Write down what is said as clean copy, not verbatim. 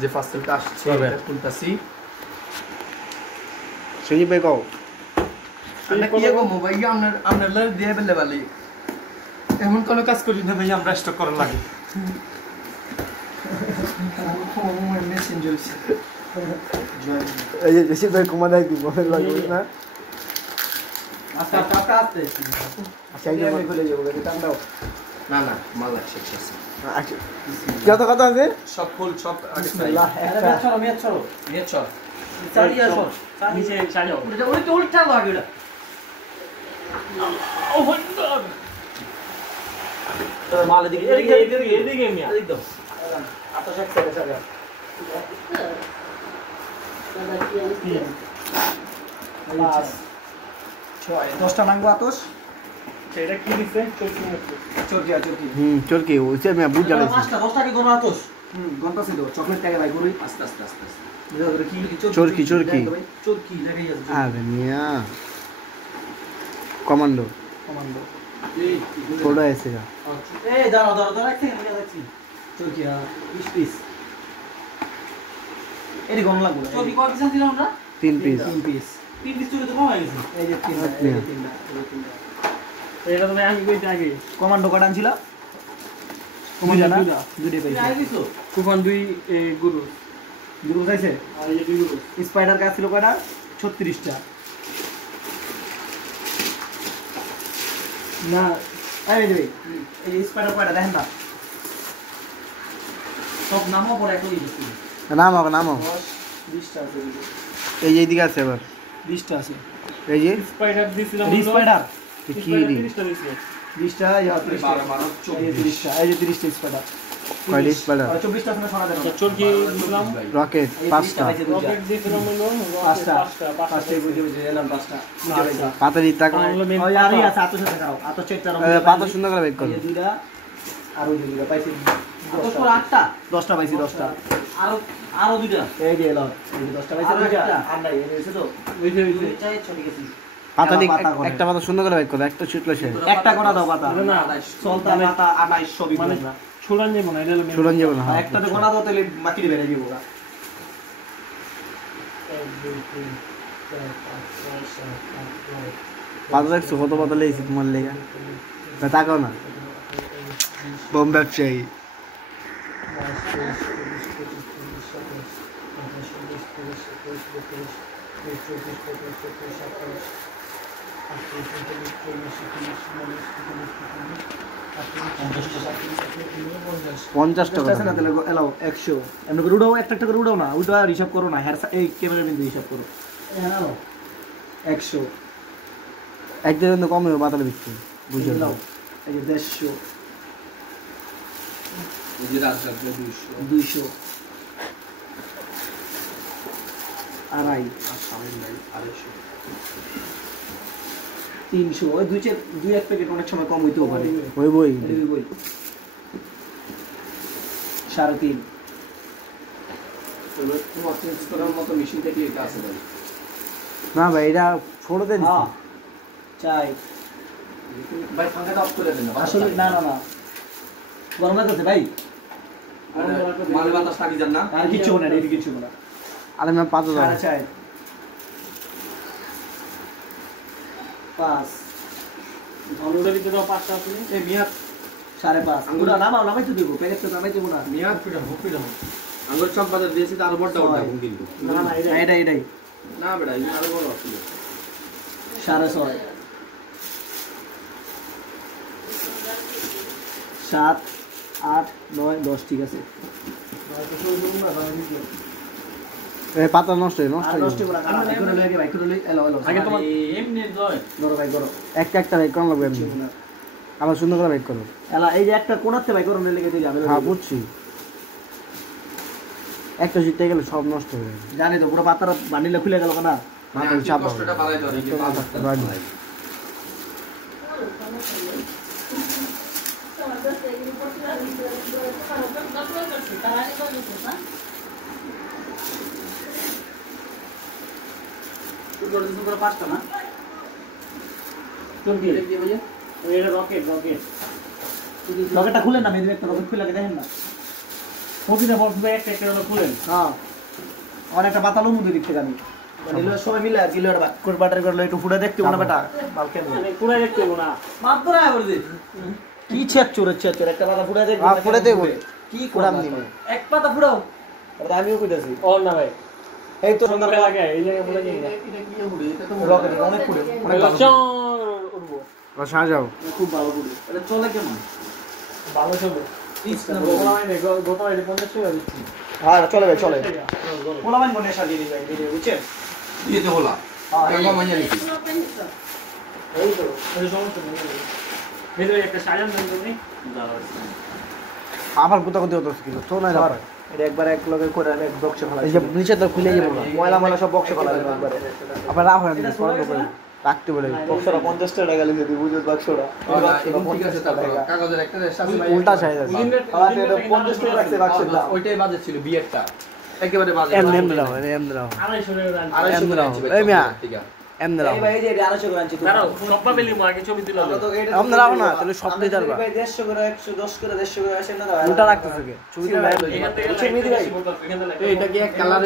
যে ফাসলটা আসছে এটা খুলতাছি সেই বে কও আমরা কি গো মোবাইল আপনার লয় দিয়ে বেলে বালি এমন কোন কাজ করি না ভাই আমরা স্টক করা লাগে মেসেঞ্জার এই যে বেশি ভাই কমানাই দিব লাগবে না আচ্ছা টাকা আসছে আচ্ছা এই যে বলে যাবো এটা দাও না না মাল আছে আছে আচ্ছা কত কত আছে সব ফুল সব বিসমিল্লাহ আরে মেট ছড়ো চালিয়ে আসো নিচে চালিয়ে ওই তো উল্টা লাগে ওটা ও হন্ডর মাল এদিকে মিয়া এদিকে দাও আতা শেখ থেকে সারা দশটা নাঙ্গো আতস এটা কি দিছে চরকি ওইছে আমি বুঝ জানি পাঁচটা 10 টাকা গনা আতস গন্তা ছিল চকলেট টাকা ভাই গরুই আস্তে কি চরকি লাগাই আছে আরে মিয়া কমান্ডো এই ছোড়া এসে গা এই দাঁড়াও এক সেকেন্ড নিয়ে যাচ্ছি চরকি 20 পিস এর গন লাগবে চরকি কত পিস দিলাম আমরা 3 পিস 3 পিস চুরি তো কম হয়ে গেছে এই যে তিনটা এটা তো আমি কইতে আগে কমান্ডো কাট আনছিল কমান্ডো না দুইটা পাইছি আই দিছো কুপন দুই গুরু চাইছে আর এই যে দুই গুরু স্পাইডার কাজ ছিল কয়টা 36টা না এই যে স্পাইডার কয়টা দেখেন না সব নামও পরে একই দিছি নামো 20টা আছে এই যে এদিকে আছে এবার 20টা আছে এই যে স্পাইডার দিছিলাম স্পাইডার কি রে 30টা দিছি 20টা ইয়া 30টা এই যে 30টা স্পাইডার কয়টা স্পাইডার 24টা আছে শোনা দেন চরকি দিলাম রকেট 5টা রকেট দিছিলাম হলো 5টা বুঝে এলাম 5টা পাতা দিতে টাকা ওই আরই আছে আতো সাথে খাও আতো চেকটা পাতা সুন্দর করে বেক করো এই দুইটা আর ওই দুইটা পাইছি আতো পুরো 8টা 10টা পাইছি 10টা আরো দুইটা এই যে এলো এই 10টা পাইছি আর নাই এই হইছে তো হইছে চাই চলে গেছি পাতা দিক একটা পাতা সুন্দর করে বেক করো একটা ছুটলো সে একটা কোনা দাও পাতা না চলতা পাতা 28 সবই মানে ছুড়ান যাবে না এটা ছুড়ান যাবে না একটাতে কোনা দাও তাহলে বাকিটা বেরে যাবো 1 2 3 4 5 6 7 8 9 পাতা দেখছো কত পাতা লেগেছে তোমার লেগা তাকাও না বোম ব্যবসায়ী পঞ্চাশ টাকা আছে না তাহলে এলাও 100 এমন করে উড়াও একটা করে উড়াও না উড়া হিসাব করো না হেয়ার এই ক্যামেরা বিন্দু হিসাব করো এলাও 100 একদিন কম হবে পাতাটা বিক্রি বুঝে নাও এই যে 150 এই যে রাজা 200 আড়াই আর সামনে নাই 250 300 ওই দুই এক প্যাকেট অনেক সময় কম হইতেও পারে ওই বই 3.5 তোমার চেঞ্জ করার মতো মেশিন থেকে এটা আছে ভাই না ভাই এটা ফোড়তে দিছি চাই ভাই পাঙ্খাটা অফ করে দেন আসলে না গরম লাগছে ভাই মাল বাতাস থাকি যান না আর কিছু না এটা কিছু না আরে আমি পাতা দাও চাই 5 অনুরোধ ভিতরে 5টা আছে এই মিয়া 5.5 আঙ্গুর নামাই তো দিব প্যাকেট তো নামাই দেব না মিয়া ফুটা আঙ্গুর সব বাজার দিয়েছি তার বড়টা ওটা কিন্তু না এটাই না বেটা এই আরো বড় আছে 6.5 7 8 9 10 ঠিক আছে এই পাতা নষ্ট হয়ে করে লাগে ভাই করে এলো আগে তোমার এমনি দয় ধরো ভাই করো একটা ভাই কোন লাগবে এমনি আবার সুন্দর করে বেক করো এলা এই যে একটা কোণাতে ভাই করো লেগে দিই যাবে হ্যাঁ বুঝছি একটা জিতে গেলে সব নষ্ট হয়ে যাবে জানি তো পুরো পাতাটা বান্ডিলে খুলে গেল না মাথা চাপ কষ্টটা বাড়াই দাও এই পাতা পুরো পাঁচটা না কোন কি দিয়ে ভাইয়া এটা রকেটটা খুলে না মেদি একটা রকেট খুলে দেখেন না প্রতিটা বক্স ভাই একটা একটা খুলেন। হ্যাঁ অনেকটা পাতালো মুদি দিতে জানি মানে লো সবাই মিলে দিলো আর কোট বাটার করলো একটু ফুড়ে দেখতে না বেটা মাল কেন মানে পুরাই দেখতে হবে না। মাপ করে আয় বলদি কি ছেচ চোর একটা পাতা ফুড়ে দেখ ফুড়ে দেব কি কোরাম নিবে এক পাতা ফুড়াও আর আমিও কইতাছি ও না ভাই এই তো সন্ধ্যা লাগে এই জায়গায় বলে দিন না এটা কি ফুড়ে এটা তো রকেট অনেক ফুড়ে অনেক উঠবো বসা যাও খুব ভালো ফুড়ে এটা চলে কেমন ভালো চলবে গোলা মানে গোটা মানে 50 টাকা দিচ্ছি। হ্যাঁ চলে ভাই চলে পোলা মান মনে সাজিয়ে দিই ভাই ভিডিও বুঝছে দিতে হলা টাকা মাইনে নিছি এই তো এই সমস্যা নেই ভিতরে একটা সাজান দেন তুমি আবার কোথা কোথা হতো কি তো না আর এটা একবার এক লগে করে এক বক্সে ফেলা এই যে নিচে তো খুলে যাবো ময়লা ময়লা সব বক্সে ফেলা যাবে একবারে আবার রাখ হয় না পরে করে রাখতে বলে বক্সটা 50 টাকা গেলে যদি বুঝছ বাক্সটা ঠিক আছে তারপর কাগজের একটা সাথে উল্টা চাই আছে আর এটা 50 টাকা রাখতে বাক্সের দাম ওইটাই বাজে ছিল বিয়েরটা একেবারে বাজে এম দাও এম দাও 250 টাকা রান। 250 এই মিয়া ঠিক আছে এম দাও এই ভাই এই যে 250 করে আনছি দাঁড়াও সব্বা পেলি মা আগে ছবি তুলে আমরা তো এটা এম দাও না তাহলে সব দিয়ে যাবে ভাই 150 করে 110 করে 150 করে আসেন না উল্টা রাখতেছে কে ছবি এখান থেকে মিদি ভাই এখান থেকে এটা কি এক কালারে